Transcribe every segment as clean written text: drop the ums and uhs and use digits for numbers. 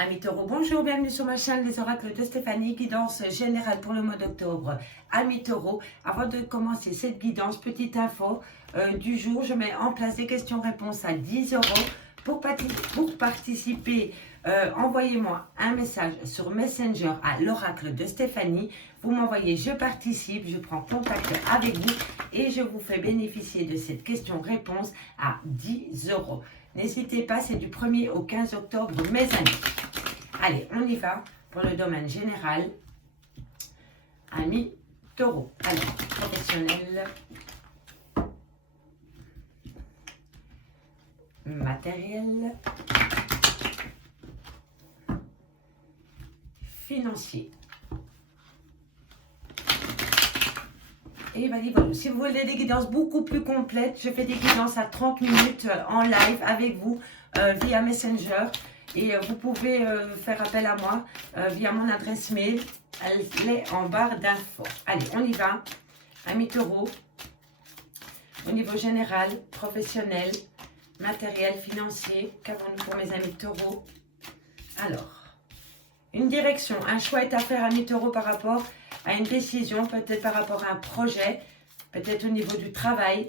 Amis taureaux, bonjour, bienvenue sur ma chaîne Les Oracles de Stéphanie, guidance générale pour le mois d'octobre. Amis taureaux, avant de commencer cette guidance, petite info du jour, je mets en place des questions-réponses à 10 €. Pour participer, envoyez-moi un message sur Messenger à l'Oracle de Stéphanie. Vous m'envoyez « Je participe », je prends contact avec vous et je vous fais bénéficier de cette question-réponse à 10 €. N'hésitez pas, c'est du 1er au 15 octobre, mes amis. Allez, on y va pour le domaine général. Amis taureaux. Alors, professionnel, matériel, financier. Et voilà. Si vous voulez des guidances beaucoup plus complètes, je fais des guidances à 30 minutes en live avec vous via Messenger. Et vous pouvez faire appel à moi via mon adresse mail. Elle est en barre d'infos. Allez, on y va. Amis taureaux, au niveau général, professionnel, matériel, financier, qu'avons-nous pour mes amis taureaux? Alors, une direction, un choix est à faire, amis taureaux, par rapport à une décision, peut-être par rapport à un projet, peut-être au niveau du travail.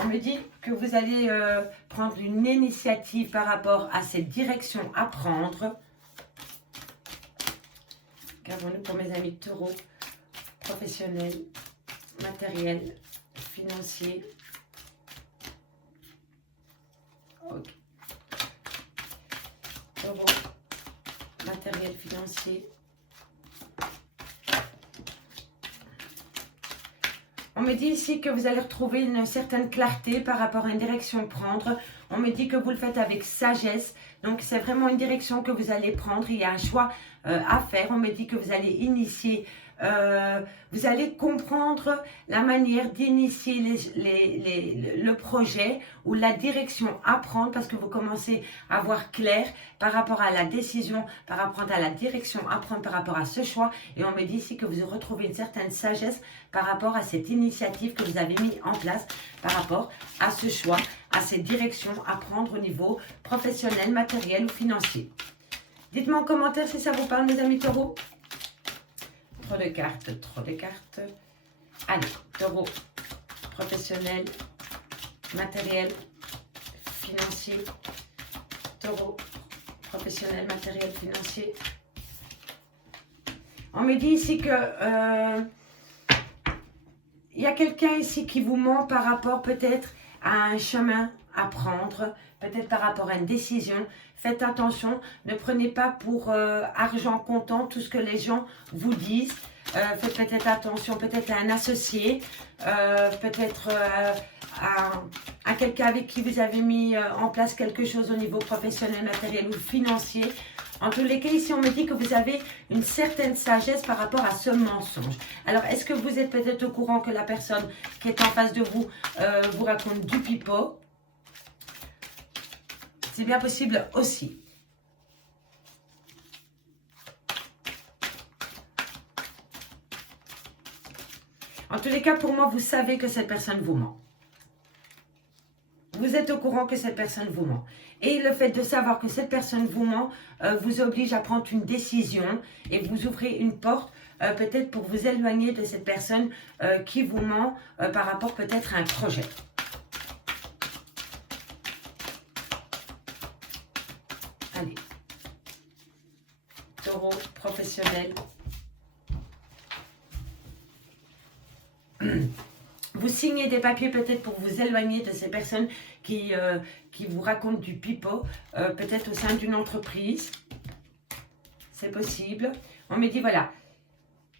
On me dit que vous allez prendre une initiative par rapport à cette direction à prendre. Qu'avons-nous pour mes amis taureaux? Professionnel, matériel, financier. Ok. Taureau, matériel, financier. On me dit ici que vous allez retrouver une certaine clarté par rapport à une direction à prendre. On me dit que vous le faites avec sagesse. Donc, c'est vraiment une direction que vous allez prendre. Il y a un choix à faire. On me dit que vous allez initier, vous allez comprendre la manière d'initier le projet ou la direction à prendre parce que vous commencez à voir clair par rapport à la décision, par rapport à la direction à prendre par rapport à ce choix. Et on me dit ici que vous retrouvez une certaine sagesse par rapport à cette initiative que vous avez mis en place, par rapport à ce choix, à cette direction à prendre au niveau professionnel, matériel ou financier. Dites-moi en commentaire si ça vous parle, mes amis taureaux. Trop de cartes, trop de cartes. Allez, taureau, professionnel, matériel, financier. Taureau, professionnel, matériel, financier. On me dit ici que il y a quelqu'un ici qui vous ment par rapport peut-être à un chemin à prendre, peut-être par rapport à une décision. Faites attention, ne prenez pas pour argent comptant tout ce que les gens vous disent. Faites peut-être attention, peut-être à un associé, peut-être à quelqu'un avec qui vous avez mis en place quelque chose au niveau professionnel, matériel ou financier. En tous les cas, ici, on me dit que vous avez une certaine sagesse par rapport à ce mensonge. Alors, est-ce que vous êtes peut-être au courant que la personne qui est en face de vous vous raconte du pipeau? C'est bien possible aussi. En tous les cas, pour moi, vous savez que cette personne vous ment. Vous êtes au courant que cette personne vous ment. Et le fait de savoir que cette personne vous ment vous oblige à prendre une décision et vous ouvrez une porte peut-être pour vous éloigner de cette personne qui vous ment par rapport peut-être à un projet. Allez. Taureau, professionnel. Vous signez des papiers peut-être pour vous éloigner de ces personnes qui vous racontent du pipeau, peut-être au sein d'une entreprise. C'est possible. On me dit, voilà,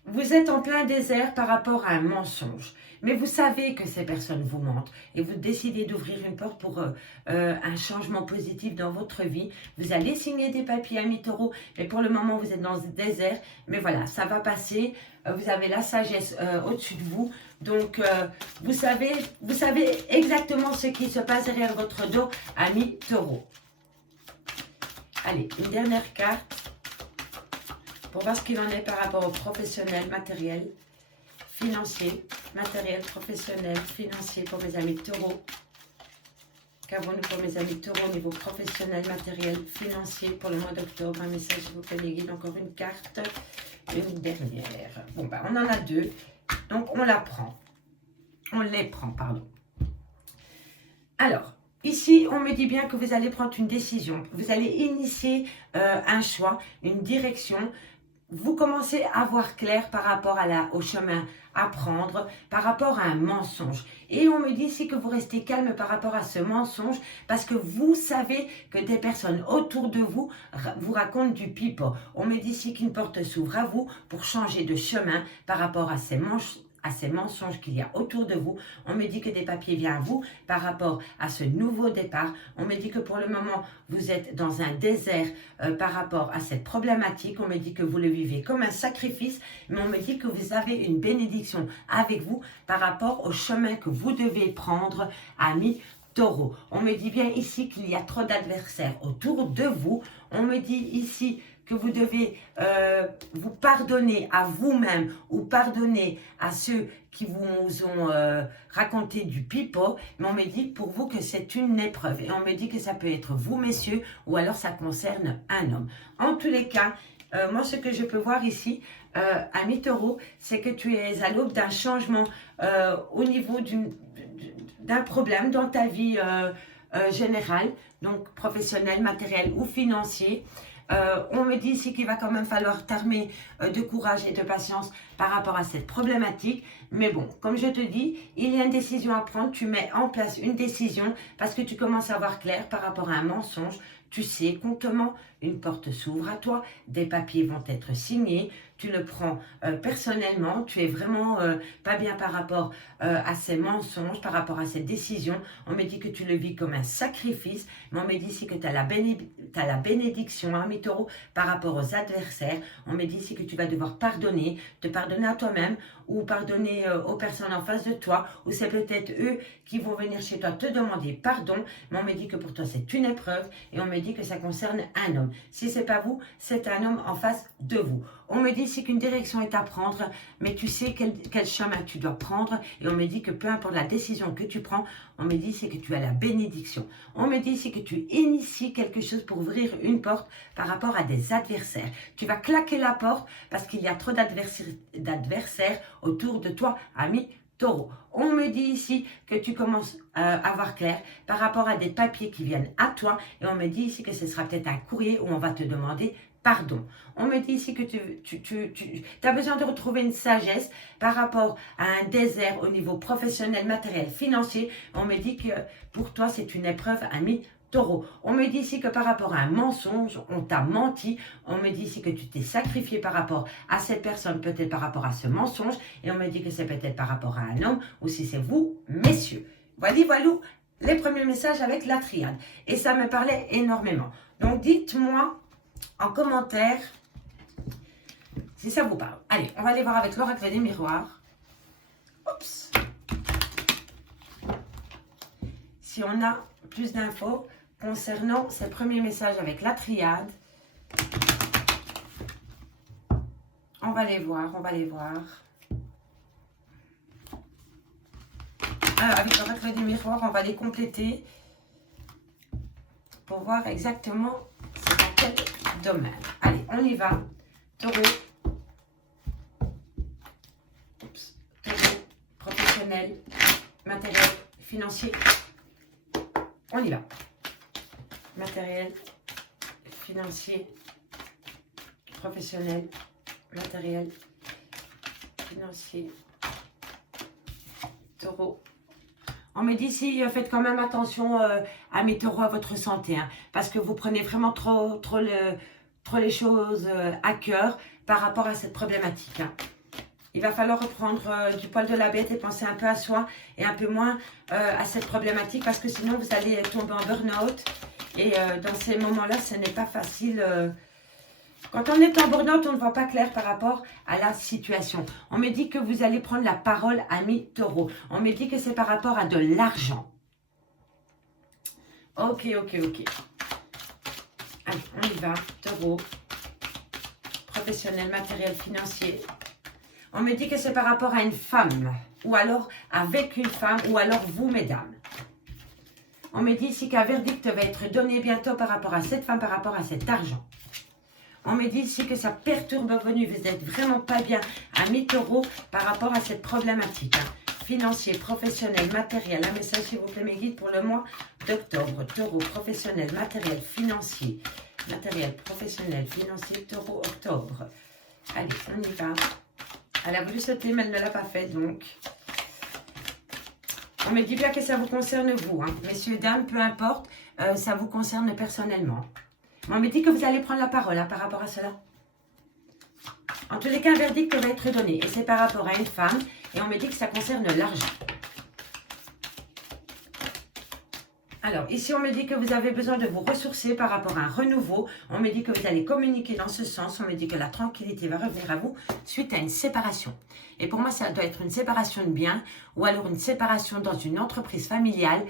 vous êtes en plein désert par rapport à un mensonge. Mais vous savez que ces personnes vous mentent et vous décidez d'ouvrir une porte pour un changement positif dans votre vie. Vous allez signer des papiers, amis taureaux, mais pour le moment, vous êtes dans ce désert. Mais voilà, ça va passer. Vous avez la sagesse au-dessus de vous. Donc, vous savez exactement ce qui se passe derrière votre dos, amis taureaux. Allez, une dernière carte pour voir ce qu'il en est par rapport au professionnel, matériel, financier, matériel, professionnel, financier pour mes amis taureaux. Qu'avons-nous pour mes amis taureaux au niveau professionnel, matériel, financier pour le mois d'octobre? Un message, s'il vous plaît, les guides. Encore une carte, une dernière. Bon, ben, on en a deux. Donc, on la prend. On les prend, pardon. Alors, ici, on me dit bien que vous allez prendre une décision. Vous allez initier un choix, une direction. Vous commencez à voir clair par rapport au chemin à prendre, par rapport à un mensonge. Et on me dit ici que vous restez calme par rapport à ce mensonge parce que vous savez que des personnes autour de vous vous racontent du pipeau. On me dit ici qu'une porte s'ouvre à vous pour changer de chemin par rapport à ces mensonges qu'il y a autour de vous. On me dit que des papiers viennent à vous par rapport à ce nouveau départ. On me dit que pour le moment, vous êtes dans un désert par rapport à cette problématique. On me dit que vous le vivez comme un sacrifice, mais on me dit que vous avez une bénédiction avec vous par rapport au chemin que vous devez prendre, amis Taureau. On me dit bien ici qu'il y a trop d'adversaires autour de vous. On me dit ici que vous devez vous pardonner à vous-même ou pardonner à ceux qui vous ont raconté du pipeau. Mais on me dit pour vous que c'est une épreuve. Et on me dit que ça peut être vous, messieurs, ou alors ça concerne un homme. En tous les cas, moi, ce que je peux voir ici, ami Taureau, c'est que tu es à l'aube d'un changement au niveau d'un problème dans ta vie générale, donc professionnelle, matérielle ou financier. On me dit ici qu'il va quand même falloir t'armer de courage et de patience par rapport à cette problématique. Mais bon, comme je te dis, il y a une décision à prendre. Tu mets en place une décision parce que tu commences à voir clair par rapport à un mensonge. Tu sais concrètement, une porte s'ouvre à toi, des papiers vont être signés, tu le prends personnellement, tu es vraiment pas bien par rapport à ces mensonges, par rapport à cette décision. On me dit que tu le vis comme un sacrifice, mais on me dit ici que tu as la bénédiction, hein, mes taureaux, par rapport aux adversaires. On me dit ici que tu vas devoir pardonner, te pardonner à toi-même ou pardonner aux personnes en face de toi, ou c'est peut-être eux qui vont venir chez toi te demander pardon, mais on me dit que pour toi c'est une épreuve et on me dit que ça concerne un homme. Si c'est pas vous, c'est un homme en face de vous. On me dit ici qu'une direction est à prendre, mais tu sais quel chemin tu dois prendre. Et on me dit que peu importe la décision que tu prends, on me dit c'est que tu as la bénédiction. On me dit ici que tu inities quelque chose pour ouvrir une porte par rapport à des adversaires. Tu vas claquer la porte parce qu'il y a trop d'adversaires autour de toi, ami Taureau. On me dit ici que tu commences à voir clair par rapport à des papiers qui viennent à toi. Et on me dit ici que ce sera peut-être un courrier où on va te demander pardon. On me dit ici que tu as besoin de retrouver une sagesse par rapport à un désert au niveau professionnel, matériel, financier. On me dit que pour toi, c'est une épreuve, ami Taureau. On me dit ici que par rapport à un mensonge, on t'a menti. On me dit ici que tu t'es sacrifié par rapport à cette personne, peut-être par rapport à ce mensonge. Et on me dit que c'est peut-être par rapport à un homme ou si c'est vous, messieurs. Voilà, les premiers messages avec la triade. Et ça me parlait énormément. Donc, dites-moi en commentaire si ça vous parle. Allez, on va aller voir avec l'oracle des miroirs. Oups. Si on a plus d'infos concernant ces premiers messages avec la triade. On va les voir, on va les voir. Alors, avec l'oracle des miroirs, on va les compléter pour voir exactement c'est dans quel domaine. Allez, on y va. Taureau. Oups. Taureau. Professionnel. Matériel. Financier. On y va. Matériel. Financier. Professionnel. Matériel. Financier. Taureau. On me dit ici, faites quand même attention à mes taureaux, à votre santé, hein, parce que vous prenez vraiment trop les choses à cœur par rapport à cette problématique. Hein. Il va falloir reprendre du poil de la bête et penser un peu à soi et un peu moins à cette problématique, parce que sinon vous allez tomber en burn-out. Et dans ces moments-là, ce n'est pas facile. Quand on est en burn-out, on ne voit pas clair par rapport à la situation. On me dit que vous allez prendre la parole, ami Taureau. On me dit que c'est par rapport à de l'argent. Ok. Allez, on y va. Taureau. Professionnel, matériel, financier. On me dit que c'est par rapport à une femme. Ou alors avec une femme. Ou alors vous, mesdames. On me dit ici qu'un verdict va être donné bientôt par rapport à cette femme, par rapport à cet argent. On me dit ici que ça perturbe vos nuits. Vous n'êtes vraiment pas bien, amis taureaux, par rapport à cette problématique. Financier, professionnel, matériel. Un message, s'il vous plaît, mes guides, pour le mois d'octobre. Taureau, professionnel, matériel, financier. Matériel, professionnel, financier, taureau, octobre. Allez, on y va. Elle a voulu sauter, mais elle ne l'a pas fait, donc... On me dit bien que ça vous concerne vous, hein. Messieurs, dames, peu importe, ça vous concerne personnellement. On me dit que vous allez prendre la parole, hein, par rapport à cela. En tous les cas, un verdict va être donné. Et c'est par rapport à une femme. Et on me dit que ça concerne l'argent. Alors, ici, on me dit que vous avez besoin de vous ressourcer par rapport à un renouveau. On me dit que vous allez communiquer dans ce sens. On me dit que la tranquillité va revenir à vous suite à une séparation. Et pour moi, ça doit être une séparation de biens ou alors une séparation dans une entreprise familiale.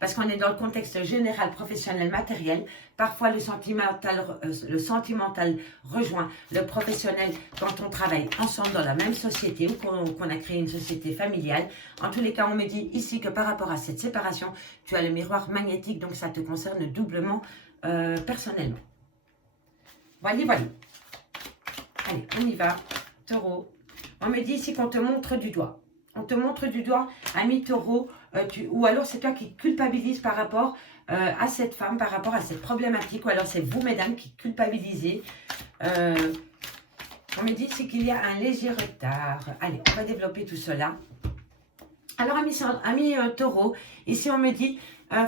Parce qu'on est dans le contexte général, professionnel, matériel. Parfois, le sentimental rejoint le professionnel quand on travaille ensemble dans la même société ou qu'on a créé une société familiale. En tous les cas, on me dit ici que par rapport à cette séparation, tu as le miroir magnétique, donc ça te concerne doublement personnellement. Voilà, voilà. Allez, on y va. Taureau. On me dit ici qu'on te montre du doigt. On te montre du doigt, ami taureau, ou alors c'est toi qui culpabilise par rapport à cette femme, par rapport à cette problématique, ou alors c'est vous, mesdames, qui culpabilisez. On me dit ici qu'il y a un léger retard. Allez, on va développer tout cela. Alors, amis taureau, ici on me dit,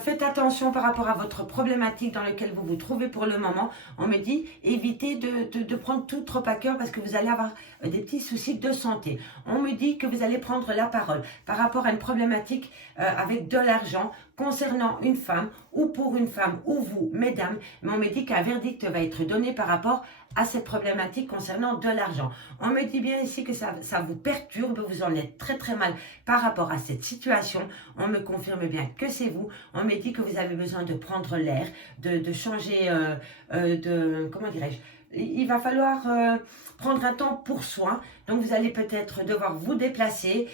faites attention par rapport à votre problématique dans laquelle vous vous trouvez pour le moment. On me dit, évitez de prendre tout trop à cœur parce que vous allez avoir des petits soucis de santé. On me dit que vous allez prendre la parole par rapport à une problématique avec de l'argent concernant une femme ou pour une femme ou vous, mesdames. Mais on me dit qu'un verdict va être donné par rapport à cette problématique concernant de l'argent. On me dit bien ici que ça vous perturbe, vous en êtes très très mal par rapport à cette situation. On me confirme bien que c'est vous. On me dit que vous avez besoin de prendre l'air, de changer comment dirais-je, il va falloir prendre un temps pour soi. Donc, vous allez peut-être devoir vous déplacer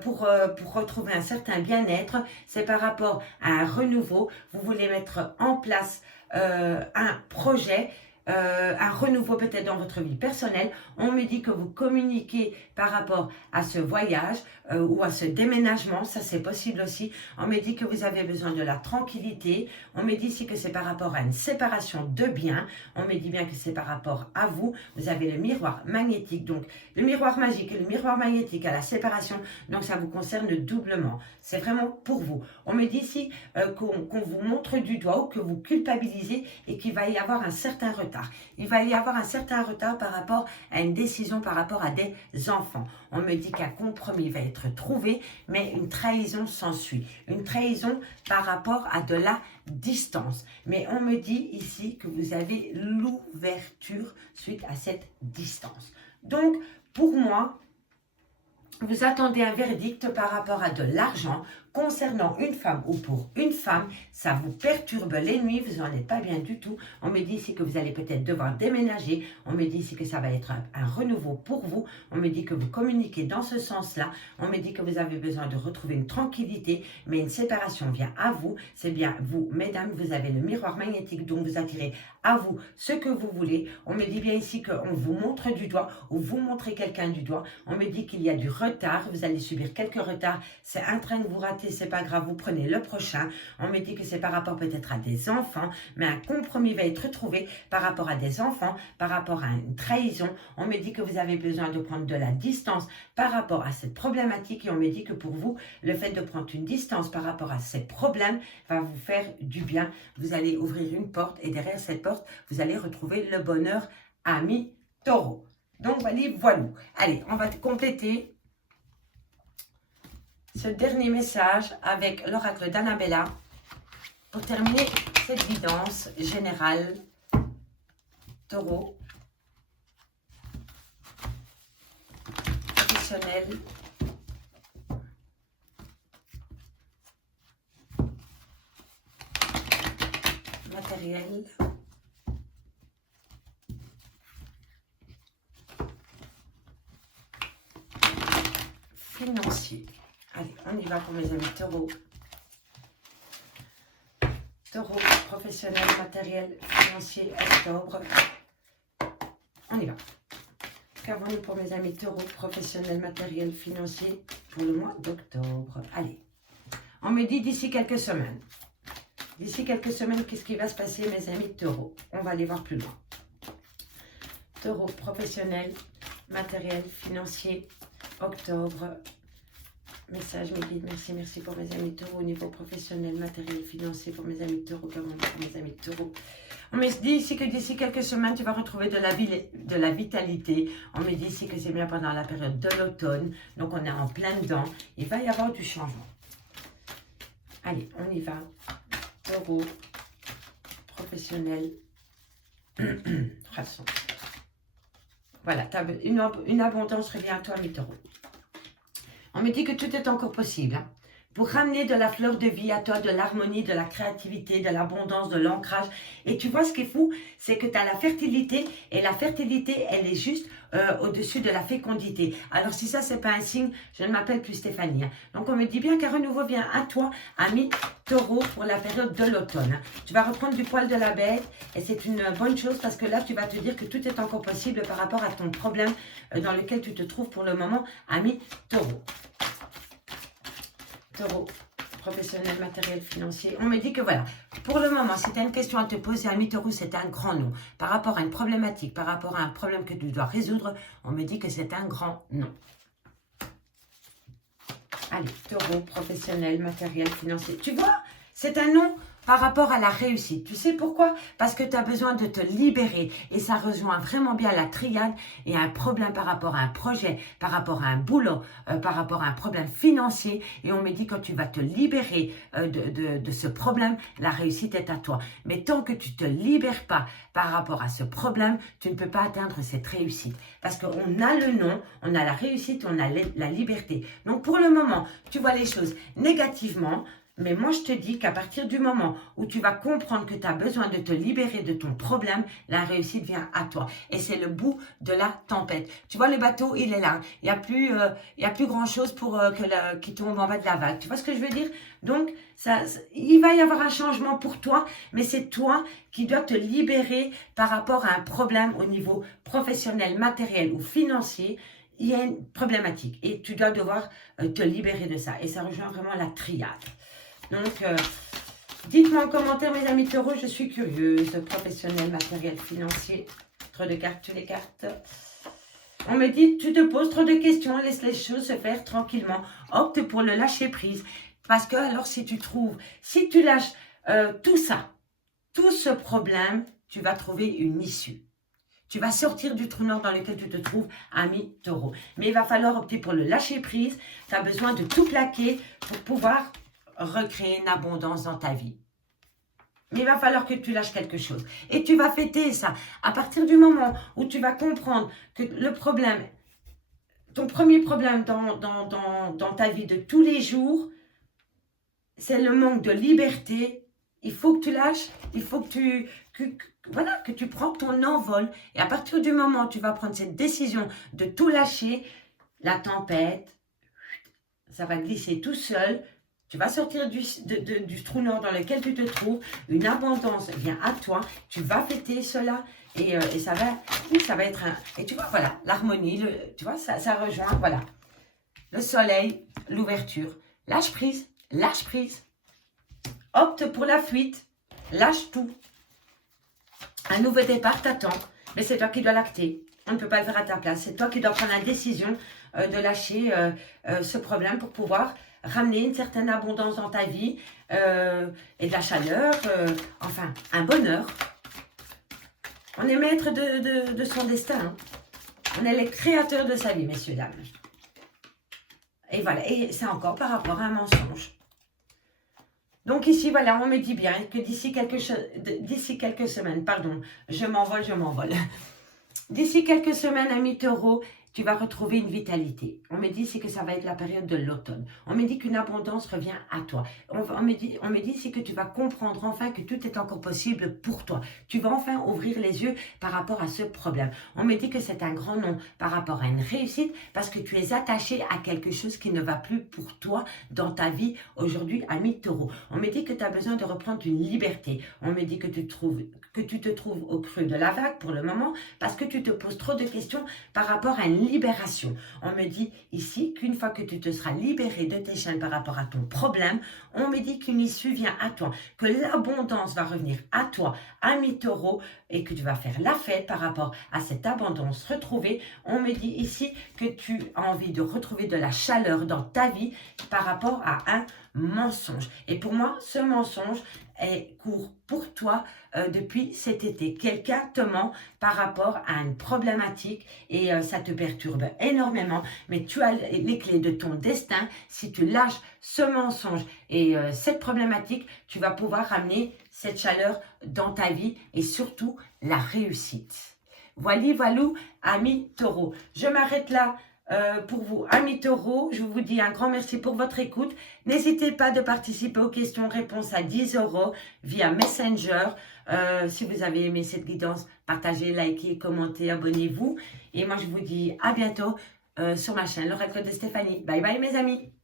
pour retrouver un certain bien-être. C'est par rapport à un renouveau. Vous voulez mettre en place un projet, un renouveau peut-être dans votre vie personnelle. On me dit que vous communiquez par rapport à ce voyage ou à ce déménagement, ça c'est possible aussi. On me dit que vous avez besoin de la tranquillité. On me dit ici que c'est par rapport à une séparation de biens. On me dit bien que c'est par rapport à vous. Vous avez le miroir magnétique, donc le miroir magique et le miroir magnétique à la séparation. Donc ça vous concerne doublement. C'est vraiment pour vous. On me dit ici qu'on vous montre du doigt ou que vous culpabilisez et qu'il va y avoir un certain retard. Il va y avoir un certain retard par rapport à une décision, par rapport à des enfants. On me dit qu'un compromis va être trouvé, mais une trahison s'ensuit. Une trahison par rapport à de la distance. Mais on me dit ici que vous avez l'ouverture suite à cette distance. Donc, pour moi, vous attendez un verdict par rapport à de l'argent concernant une femme ou pour une femme, ça vous perturbe les nuits, vous n'en êtes pas bien du tout. On me dit ici que vous allez peut-être devoir déménager. On me dit ici que ça va être un renouveau pour vous. On me dit que vous communiquez dans ce sens-là. On me dit que vous avez besoin de retrouver une tranquillité, mais une séparation vient à vous. C'est bien vous, mesdames, vous avez le miroir magnétique, donc vous attirez à vous ce que vous voulez. On me dit bien ici qu'on vous montre du doigt ou vous montrez quelqu'un du doigt. On me dit qu'il y a du retard, vous allez subir quelques retards. C'est un train que vous ratez, c'est pas grave, vous prenez le prochain. On me dit que c'est par rapport peut-être à des enfants, mais un compromis va être trouvé par rapport à des enfants, par rapport à une trahison. On me dit que vous avez besoin de prendre de la distance par rapport à cette problématique et on me dit que pour vous, le fait de prendre une distance par rapport à ces problèmes va vous faire du bien. Vous allez ouvrir une porte et derrière cette porte, vous allez retrouver le bonheur, ami taureau. Donc voilà. Allez, on va compléter ce dernier message avec l'oracle d'Annabella pour terminer cette guidance générale taureau professionnel matériel financier. Allez, on y va pour mes amis taureaux. Taureau, professionnel, matériel, financier, octobre. On y va. Qu'avons-nous pour mes amis taureaux, professionnel, matériel, financier pour le mois d'octobre? Allez, on me dit d'ici quelques semaines. D'ici quelques semaines, qu'est-ce qui va se passer, mes amis taureaux? On va aller voir plus loin. Taureau, professionnel, matériel, financier, octobre. Message, mes guides, merci, merci pour mes amis taureaux au niveau professionnel, matériel, financier pour mes amis taureaux, pour mes amis taureaux. On me dit ici que d'ici quelques semaines, tu vas retrouver de la vitalité. On me dit ici que c'est bien pendant la période de l'automne. Donc, on est en plein dedans. Il va y avoir du changement. Allez, on y va. Taureau, professionnel. Façon. Voilà, une abondance revient à toi, mes taureaux. On me dit que tout est encore possible. Hein. Pour ramener de la fleur de vie à toi, de l'harmonie, de la créativité, de l'abondance, de l'ancrage. Et tu vois, ce qui est fou, c'est que tu as la fertilité. Et la fertilité, elle est juste au-dessus de la fécondité. Alors, si ça, c'est pas un signe, je ne m'appelle plus Stéphanie. Hein. Donc, on me dit bien qu'un renouveau vient à toi, ami taureau, pour la période de l'automne. Hein. Tu vas reprendre du poil de la bête. Et c'est une bonne chose parce que là, tu vas te dire que tout est encore possible par rapport à ton problème dans lequel tu te trouves pour le moment, ami taureau. Taureau, professionnel, matériel, financier. On me dit que voilà, pour le moment, si tu as une question à te poser, ami taureau, c'est un grand non. Par rapport à une problématique, par rapport à un problème que tu dois résoudre, on me dit que c'est un grand non. Allez, taureau, professionnel, matériel, financier. Tu vois, c'est un non par rapport à la réussite. Tu sais pourquoi? Parce que tu as besoin de te libérer. Et ça rejoint vraiment bien la triade et un problème par rapport à un projet, par rapport à un boulot, par rapport à un problème financier. Et on me dit quand tu vas te libérer de ce problème, la réussite est à toi. Mais tant que tu ne te libères pas par rapport à ce problème, tu ne peux pas atteindre cette réussite. Parce qu'on a le non, on a la réussite, on a la liberté. Donc pour le moment, tu vois les choses négativement. Mais moi, je te dis qu'à partir du moment où tu vas comprendre que tu as besoin de te libérer de ton problème, la réussite vient à toi. Et c'est le bout de la tempête. Tu vois, le bateau, il est là. Il n'y a plus grand-chose pour qui tombe en bas de la vague. Tu vois ce que je veux dire? Donc, il va y avoir un changement pour toi, mais c'est toi qui dois te libérer par rapport à un problème au niveau professionnel, matériel ou financier. Il y a une problématique et tu dois devoir te libérer de ça. Et ça rejoint vraiment la triade. Donc, dites-moi en commentaire, mes amis taureaux, je suis curieuse. Professionnel, matériel, financier. Trop de cartes, tu les cartes. On me dit, tu te poses trop de questions, laisse les choses se faire tranquillement. Opte pour le lâcher prise. Parce que alors, si tu lâches tout ça, tout ce problème, tu vas trouver une issue. Tu vas sortir du trou noir dans lequel tu te trouves, ami taureau. Mais il va falloir opter pour le lâcher prise. Tu as besoin de tout plaquer pour pouvoir recréer une abondance dans ta vie. Mais il va falloir que tu lâches quelque chose. Et tu vas fêter ça. À partir du moment où tu vas comprendre que le problème, ton premier problème dans ta vie de tous les jours, c'est le manque de liberté. Il faut que tu lâches. Il faut que tu prends ton envol. Et à partir du moment où tu vas prendre cette décision de tout lâcher, la tempête, ça va glisser tout seul. Tu vas sortir du trou noir dans lequel tu te trouves. Une abondance vient à toi. Tu vas fêter cela. Et ça va être un... Et tu vois, voilà, l'harmonie. Tu vois, ça rejoint, voilà. Le soleil, l'ouverture. Lâche prise. Lâche prise. Opte pour la fuite. Lâche tout. Un nouveau départ t'attend. Mais c'est toi qui dois l'acter. On ne peut pas le faire à ta place. C'est toi qui dois prendre la décision de lâcher ce problème pour pouvoir ramener une certaine abondance dans ta vie et de la chaleur, enfin, un bonheur. On est maître de son destin. Hein. On est les créateurs de sa vie, messieurs, dames. Et voilà, et c'est encore par rapport à un mensonge. Donc ici, voilà, on me dit bien que d'ici quelques semaines, pardon, je m'envole. D'ici quelques semaines, amis taureaux, tu vas retrouver une vitalité. On me dit c'est que ça va être la période de l'automne. On me dit qu'une abondance revient à toi. On me dit c'est que tu vas comprendre enfin que tout est encore possible pour toi. Tu vas enfin ouvrir les yeux par rapport à ce problème. On me dit que c'est un grand non par rapport à une réussite parce que tu es attaché à quelque chose qui ne va plus pour toi dans ta vie aujourd'hui, ami Taureau. On me dit que tu as besoin de reprendre une liberté. On me dit que tu te trouves au creux de la vague pour le moment parce que tu te poses trop de questions par rapport à une libération. On me dit ici qu'une fois que tu te seras libéré de tes chaînes par rapport à ton problème, on me dit qu'une issue vient à toi, que l'abondance va revenir à toi, ami Taureau, et que tu vas faire la fête par rapport à cette abondance retrouvée. On me dit ici que tu as envie de retrouver de la chaleur dans ta vie par rapport à un mensonge. Et pour moi, ce mensonge est court pour toi depuis cet été. Quelqu'un te ment par rapport à une problématique et ça te perturbe énormément, mais tu as les clés de ton destin. Si tu lâches ce mensonge et cette problématique, tu vas pouvoir ramener cette chaleur dans ta vie et surtout la réussite. Voilà, amis Taureau. Je m'arrête là. Pour vous, amis Taureau, je vous dis un grand merci pour votre écoute. N'hésitez pas de participer aux questions-réponses à 10 € via Messenger. Si vous avez aimé cette guidance, partagez, likez, commentez, abonnez-vous. Et moi, je vous dis à bientôt sur ma chaîne, l'Oracle de Stéphanie. Bye bye mes amis.